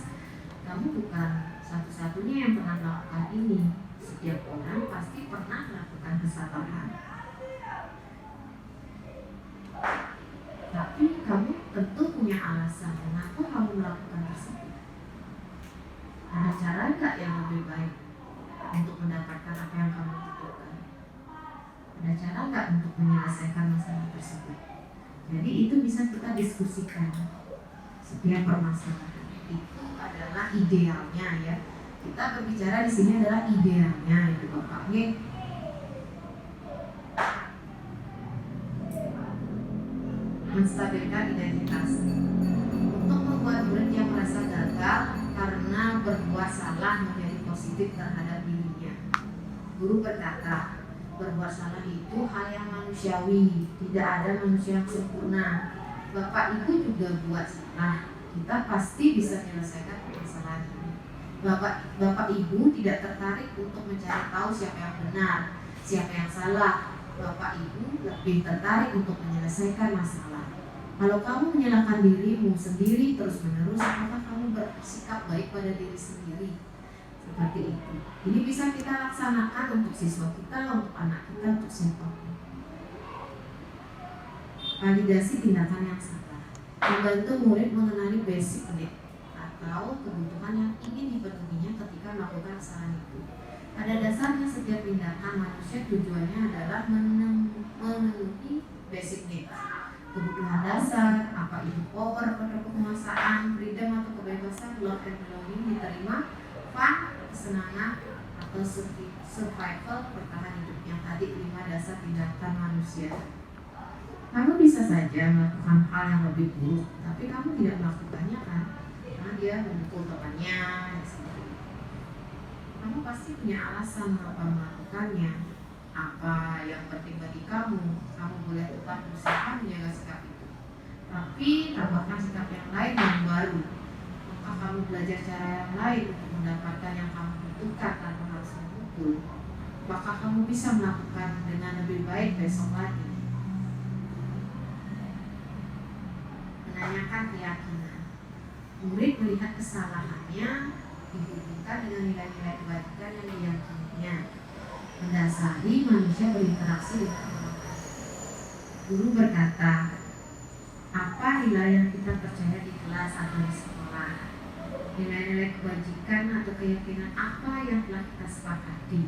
Kamu bukan satu-satunya yang pernah melakukan ini. Setiap orang pasti pernah melakukan kesalahan. Tapi kamu tentu punya alasan kenapa kamu melakukan tersebut. Ada cara nggak yang lebih baik untuk mendapatkan apa yang kamu butuhkan? Ada cara nggak untuk menyelesaikan masalah tersebut? Jadi itu bisa kita diskusikan. Setiap permasalahan itu adalah idealnya ya. Kita berbicara di sini adalah idealnya itu Bapak. Menstabilkan identitas. Untuk membuat murid yang merasa gagal karena berbuat salah menjadi positif terhadap dirinya. Guru berkata, berbuat salah itu hal yang manusiawi, tidak ada manusia yang sempurna. Bapak Ibu juga buat salah, kita pasti bisa menyelesaikan permasalahan ini. Bapak Ibu tidak tertarik untuk mencari tahu siapa yang benar, siapa yang salah. Bapak Ibu lebih tertarik untuk menyelesaikan masalah. Kalau kamu menyalahkan dirimu sendiri terus menerus, apakah kamu bersikap baik pada diri sendiri? Seperti itu. Ini bisa kita laksanakan untuk siswa kita, untuk anak kita, untuk siapapun. Validasi tindakan yang salah membantu murid mengenali basic need atau kebutuhan yang ingin dipenuhinya ketika melakukan kesalahan itu. Pada dasarnya setiap tindakan manusia tujuannya adalah memenuhi basic need, kebutuhan dasar, apa itu power atau penguasaan, freedom atau kebebasan, love and belonging, diterima, fun, kesenangan, atau survival, bertahan hidup. Yang tadi 5 dasar tindakan manusia. Kamu bisa saja melakukan hal yang lebih buruk, tapi kamu tidak melakukannya kan? Karena dia memukul temannya, seperti itu. Kamu pasti punya alasan mengapa melakukannya. Apa yang penting bagi kamu? Kamu boleh tetap berusaha menjaga sikap itu, tapi tambahkan sikap yang lain yang baru. Maka kamu belajar cara yang lain untuk mendapatkan yang kamu butuhkan tanpa harus memukul. Maka kamu bisa melakukan dengan lebih baik besok lagi. Menanyakan keyakinan. Murid melihat kesalahannya dihubungkan dengan nilai-nilai kebajikan yang diyakininya, mendasari manusia berinteraksi dengan orang lain. Guru berkata, apa nilai yang kita percaya di kelas atau di sekolah? Nilai-nilai kebajikan atau keyakinan apa yang telah kita sepakati?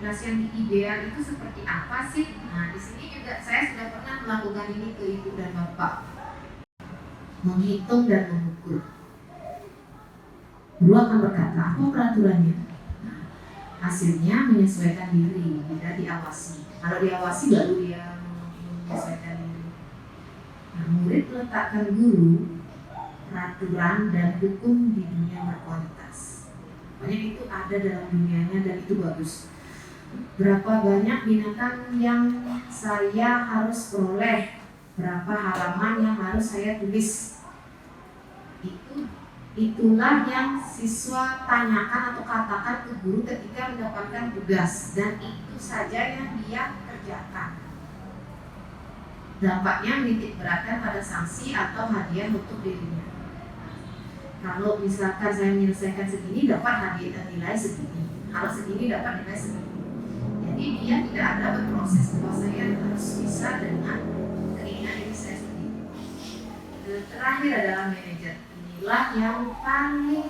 Kelas yang ideal itu seperti apa sih? Nah, di sini juga saya sudah pernah melakukan ini ke ibu dan bapak. Menghitung dan mengukur. Guru akan berkata, apa peraturannya? Nah, hasilnya menyesuaikan diri, tidak diawasi. Kalau diawasi baru dia menyesuaikan diri. Nah, murid meletakkan guru, peraturan dan hukum di dunia berkualitas. Pokoknya itu ada dalam dunianya dan itu bagus. Berapa banyak binatang yang saya harus peroleh? Berapa halaman yang harus saya tulis? Itulah yang siswa tanyakan atau katakan ke guru ketika mendapatkan tugas, dan itu saja yang dia kerjakan. Dampaknya menitik beratkan pada sanksi atau hadiah untuk dirinya. Kalau misalkan saya menyelesaikan segini dapat hadiah nilai segini, kalau segini dapat nilai segini. Jadi dia tidak ada berproses bahwa saya harus bisa dengan keinginan diri saya sendiri. Dan terakhir adalah manajer. Inilah yang paling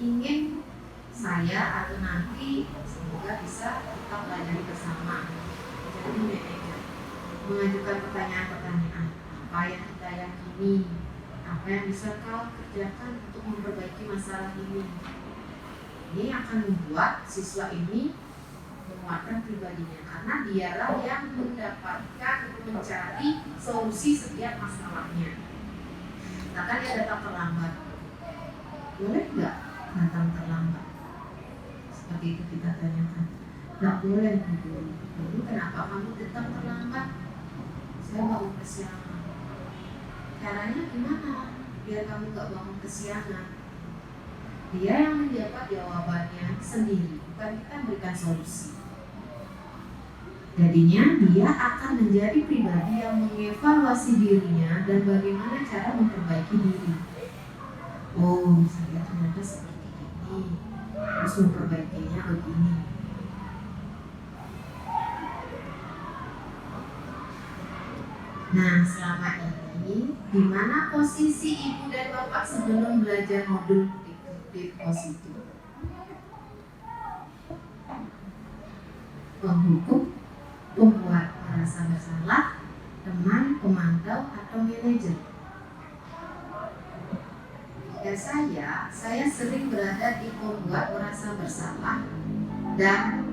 ingin saya atau nanti semoga bisa kita pelajari bersama. Jadi manajer mengajukan pertanyaan-pertanyaan, apa yang kita yakini, apa yang bisa kau kerjakan untuk memperbaiki masalah ini. Ini akan membuat siswa ini menguatkan pribadinya, karena dialah yang mendapatkan mencari solusi setiap masalahnya. Bahkan dia datang terlambat, boleh nggak datang terlambat? Seperti itu kita tanyakan. Nggak boleh guru. Guru, kenapa kamu datang terlambat? Saya bangun kesiangan. Caranya gimana biar kamu nggak bangun kesiangan? Dia yang mendapat jawabannya sendiri, bukan kita berikan solusi. Jadinya dia akan menjadi pribadi yang mengevaluasi dirinya dan bagaimana cara memperbaiki diri. Oh, saya ternyata seperti ini, terus memperbaikinya begini. Nah, selama ini di mana posisi ibu dan bapak sebelum belajar modul positif? Penghukum, pembuat merasa bersalah, teman, pemantau, atau manajer. Jika saya sering berada di pembuat merasa bersalah dan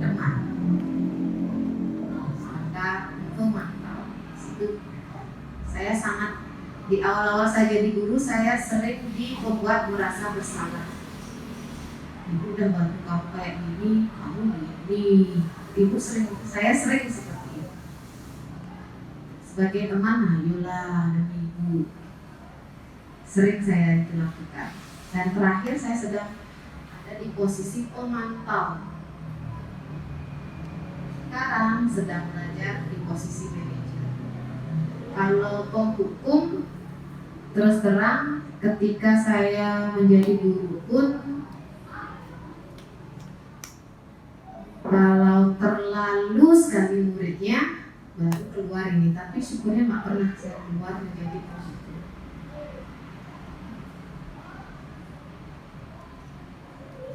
teman, serta pemantau. Itu saya sangat di awal-awal saya jadi guru, saya sering di pembuat merasa bersalah. Ibu udah bantu kamu kayak gini, kamu begini. Saya sering seperti itu. Sebagai teman, ayolah demi ibu. Sering saya itu lakukan. Dan terakhir saya sedang ada di posisi pemantau. Sekarang sedang belajar di posisi manajer. Kalau penghukum, terus terang ketika saya menjadi guru pun Kalau terlalu sekali muridnya baru keluar ini, tapi syukurnya nggak pernah saya keluar menjadi positif.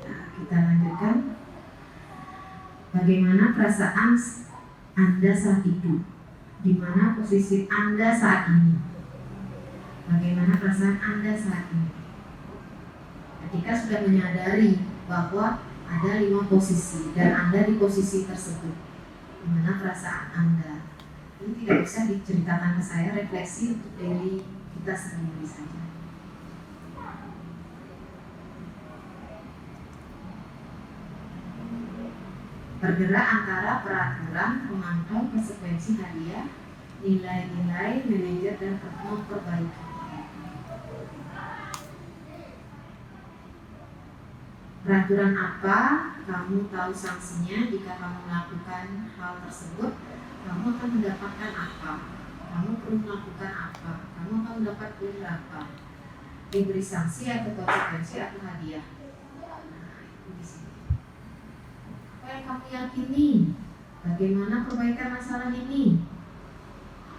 Nah, kita lanjutkan. Bagaimana perasaan Anda saat itu? Di mana posisi Anda saat ini? Bagaimana perasaan Anda saat ini? Ketika sudah menyadari bahwa ada 5 posisi dan Anda di posisi tersebut, gimana perasaan Anda? Ini tidak usah diceritakan ke saya, refleksi untuk diri kita sendiri saja. Bergerak antara peraturan, memantau konsekuensi hadiah, nilai-nilai, manajer, dan memperbaiki. Peraturan apa? Kamu tahu sanksinya jika kamu melakukan hal tersebut. Kamu akan mendapatkan apa? Kamu perlu melakukan apa? Kamu akan mendapat poin berapa? Diberi sanksi atau konsekuensi atau hadiah. Nah, itu di sini. Apa yang kamu yakini? Bagaimana perbaikan masalah ini?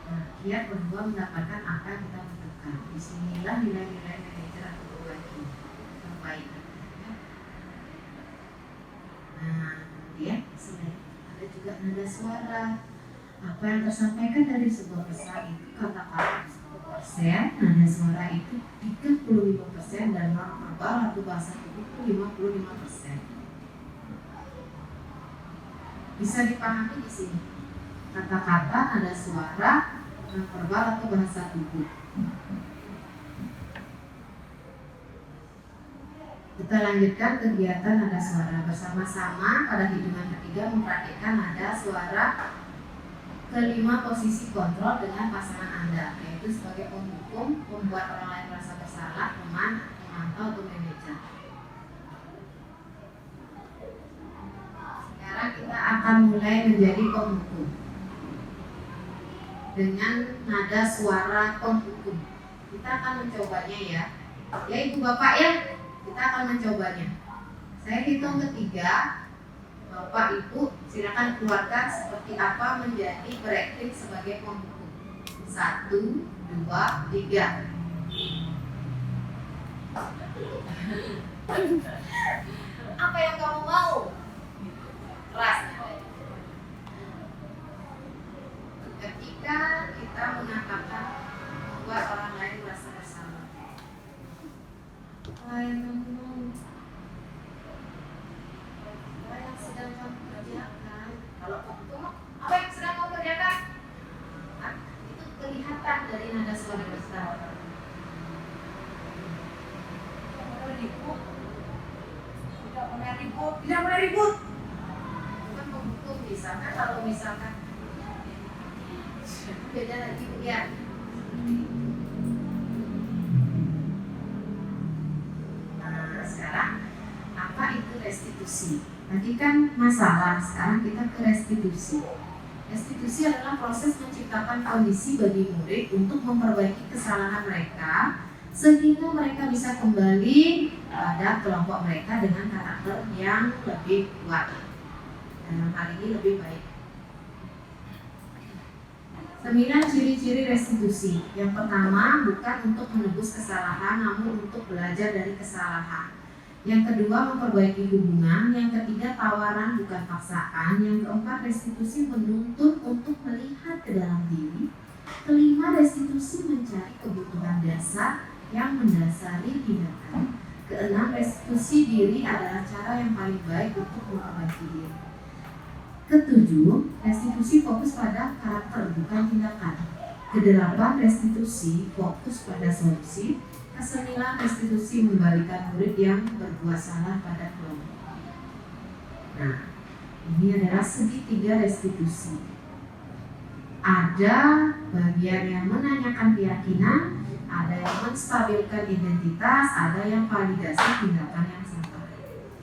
Nah, kiat berdua mendapatkan apa yang kita butuhkan. Disinilah nilai-nilai manajer atau perbaikan. Nah, kemudian ada juga nada suara. Apa yang tersampaikan dari sebuah pesan itu kata-kata 10%, nada suara itu 35% dan norma verbal atau bahasa tubuh itu 55%. Bisa dipahami di sini. Kata-kata, nada suara, norma verbal atau bahasa tubuh. Kita lanjutkan kegiatan nada suara bersama-sama pada hitungan ketiga mempraktikkan nada suara kelima posisi kontrol dengan pasangan Anda, yaitu sebagai penghukum, membuat orang lain merasa bersalah, teman, pemantau, atau manajer. Sekarang kita akan mulai menjadi penghukum dengan nada suara penghukum. Kita akan mencobanya ya Ibu Bapak ya. Kita akan mencobanya. Saya hitung ketiga. Bapak Ibu silakan keluarkan seperti apa menjadi berakting sebagai penghukum. 1, 2, 3. Apa yang kamu mau? Keras. Ketika kita mengatakan membuat orang lain merasa bersalah. Apa yang kamu mau? Apa yang sedang kamu kerjakan? Kalau itu apa yang sedang kamu kerjakan? Nah, itu kelihatan dari nada suara besar. Tidak boleh ribut. Bukan penghukum misalkan kalau misalkan beda lagi ya. Nah, sekarang apa itu restitusi? Tadi kan masalah, sekarang kita ke restitusi. Restitusi adalah proses menciptakan kondisi bagi murid untuk memperbaiki kesalahan mereka sehingga mereka bisa kembali pada kelompok mereka dengan karakter yang lebih kuat. Dalam hal ini lebih baik. 9 ciri-ciri restitusi. Yang pertama, bukan untuk menebus kesalahan, namun untuk belajar dari kesalahan. Yang kedua, memperbaiki hubungan. Yang ketiga, tawaran bukan paksaan. Yang keempat, restitusi menuntut untuk melihat ke dalam diri. Kelima, restitusi mencari kebutuhan dasar yang mendasari tindakan. Keenam, restitusi diri adalah cara yang paling baik untuk memperbaiki diri. Ketujuh, restitusi fokus pada karakter bukan tindakan. Kedelapan, restitusi fokus pada solusi. Kesembilan, restitusi membalikan murid yang berbuat salah pada kelompok. Nah, ini adalah segitiga restitusi. Ada bagian yang menanyakan keyakinan, ada yang menstabilkan identitas, ada yang validasi tindakan yang salah.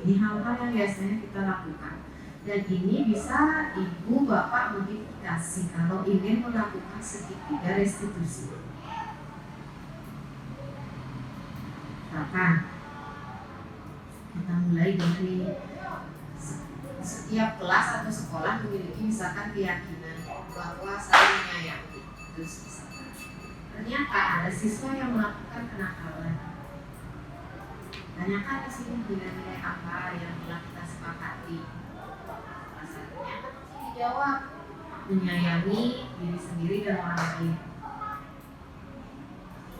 Ini hal-hal yang biasanya kita lakukan. Dan ini bisa ibu bapak modifikasi kalau ingin melakukan segitiga restitusi. Misalkan kita mulai dari setiap kelas atau sekolah memiliki misalkan keyakinan bahwa saling menyayangi, terus misalkan ternyata ada siswa yang melakukan kenakalan. Tanyakan di sini nilai-nilai apa yang telah kita sepakati. Masalahnya langsung dijawab, menyayangi diri sendiri dan orang lain.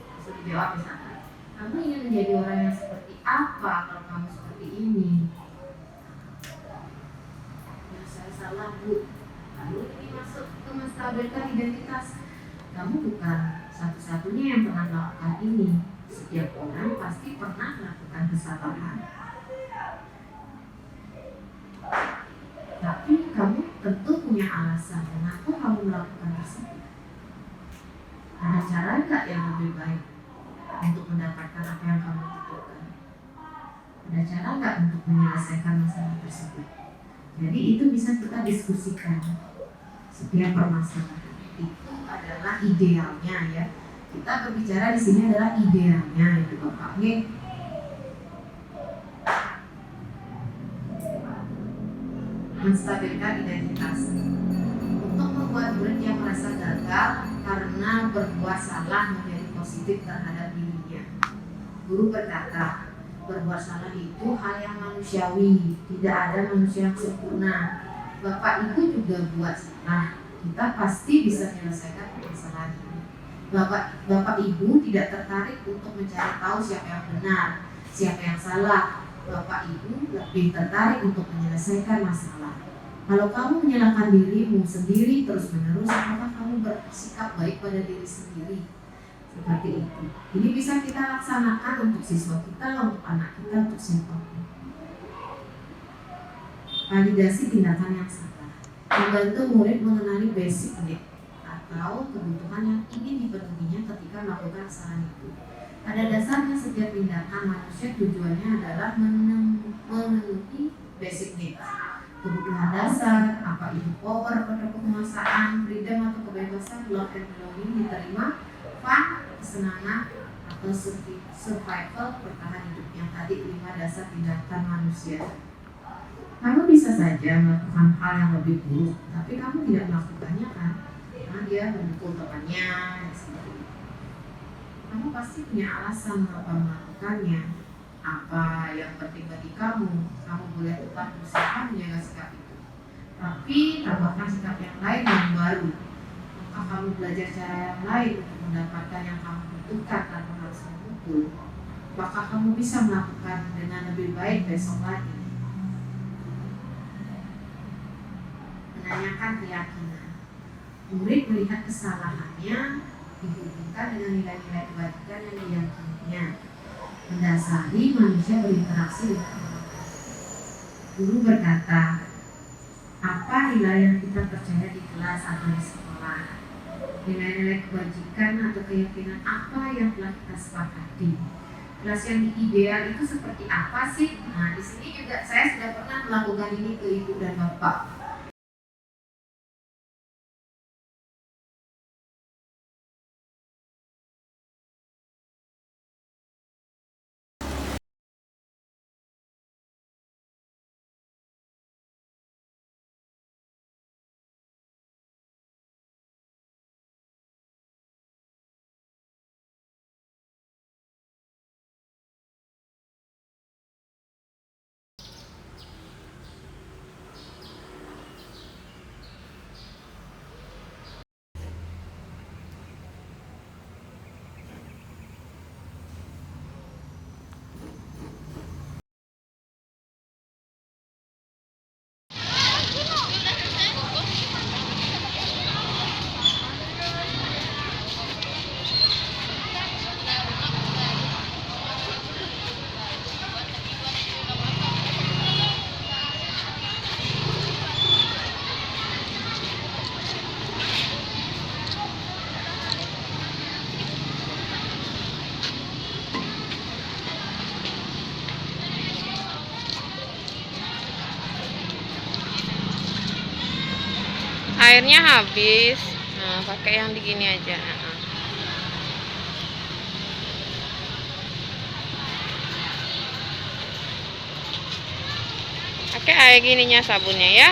Langsung dijawab misalkan, kamu ingin menjadi orang yang seperti apa kalau kamu seperti ini? Ya saya salah bu. Lalu ini masuk ke menstabilkan identitas. Kamu bukan satu-satunya yang pernah melakukan ini. Setiap orang pasti pernah melakukan kesalahan. Tapi kamu tentu punya alasan kenapa kamu melakukan tersebut. Ada cara nggak yang lebih baik untuk mendapatkan apa yang kamu butuhkan? Ada cara nggak untuk menyelesaikan masalah tersebut? Jadi itu bisa kita diskusikan. Setiap permasalahan itu adalah idealnya ya. Kita berbicara di sini adalah idealnya itu Bapak. Menstabilkan identitas. Untuk membuat murid yang merasa gagal karena berbuat salah menjadi positif terhadap dirinya. Guru berkata, berbuat salah itu hal yang manusiawi, tidak ada manusia yang sempurna. Bapak Ibu juga buat salah, kita pasti bisa menyelesaikan permasalahan ini. Bapak Ibu tidak tertarik untuk mencari tahu siapa yang benar, siapa yang salah. Bapak Ibu lebih tertarik untuk menyelesaikan masalah. Kalau kamu menyalahkan dirimu sendiri terus-menerus, apakah kamu bersikap baik pada diri sendiri? Seperti itu. Ini bisa kita laksanakan untuk siswa kita, untuk anak kita, untuk siapapun. Validasi tindakan yang salah. Membantu murid mengenali basic need atau kebutuhan yang ingin dipenuhinya ketika melakukan kesalahan itu. Pada dasarnya setiap tindakan manusia tujuannya adalah memenuhi basic needs. Kebutuhan dasar, apa itu power pada penguasaan, freedom atau kebebasan, love and belonging, diterima, fun, kesenangan, atau survival, bertahan hidup. Yang tadi 5 dasar tindakan manusia. Kamu bisa saja melakukan hal yang lebih buruk, tapi kamu tidak melakukannya kan? Karena dia mendukung temannya, kamu pasti punya alasan mengapa melakukannya. Apa yang penting bagi kamu boleh tetap berusaha menjaga sikap itu. Tapi tambahkan sikap yang lain yang baru. Maka kamu belajar cara yang lain untuk mendapatkan yang kamu butuhkan tanpa harus memukul. Maka kamu bisa melakukan dengan lebih baik besok lagi. Menanyakan keyakinan. Murid melihat kesalahannya dihubungkan dengan nilai-nilai kebajikan yang diyakininya. Mendasari manusia berinteraksi dengan orang lain. Guru berkata, apa nilai yang kita percaya di kelas atau di sekolah? Nilai-nilai kebajikan atau keyakinan apa yang telah kita sepakati? Kelas yang ideal itu seperti apa sih? Nah, di sini juga saya sudah pernah melakukan ini ke ibu dan bapak. Airnya habis. Nah, pakai yang digini aja. Pakai air gininya sabunnya ya.